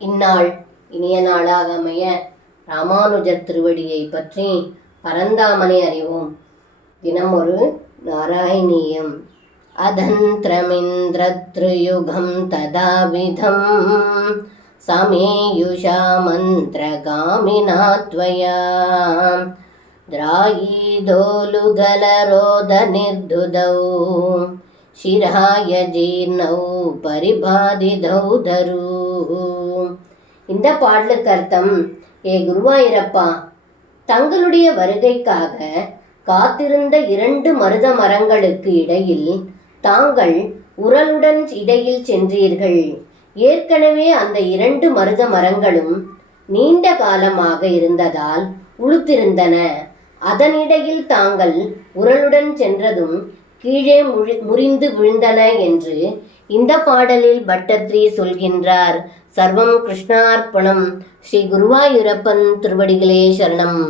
இந்நாள் இனிய நாளாக அமைய ராமானுஜர் திருவடியை பற்றி பரந்தாமனை அறிவோம். தினம் ஒரு நாராயணீயம். அதந்திரமிந்திரத்ருயுகம் ததாவிதம் சமேயுஷா மந்திரகாமினா த்வயா திராயீதோலுகலரோத நிர்துதௌ சிராய ஜீர்ணௌ பரிபாதிதௌ தரு. இந்த பாடலுக்கு அர்த்தம், ஏ குருவாயூரப்பா, தங்களுடைய வருகைக்காக காத்திருந்த 2 மருத மரங்களுக்கு இடையில் தாங்கள் உரலுடன் இடையில் சென்றீர்கள். ஏற்கனவே அந்த 2 மருத மரங்களும் நீண்ட காலமாக இருந்ததால் உளுத்திருந்தன. அதனிடையில் தாங்கள் உரலுடன் சென்றதும் கீழே முறிந்து விழுந்தன என்று இந்த பாடலில் பட்டத்ரி சொல்கின்றார். சர்வம் கிருஷ்ணார்ப்பணம். ஸ்ரீ குருவாயூரப்பன் திருவடிகளே சரணம்.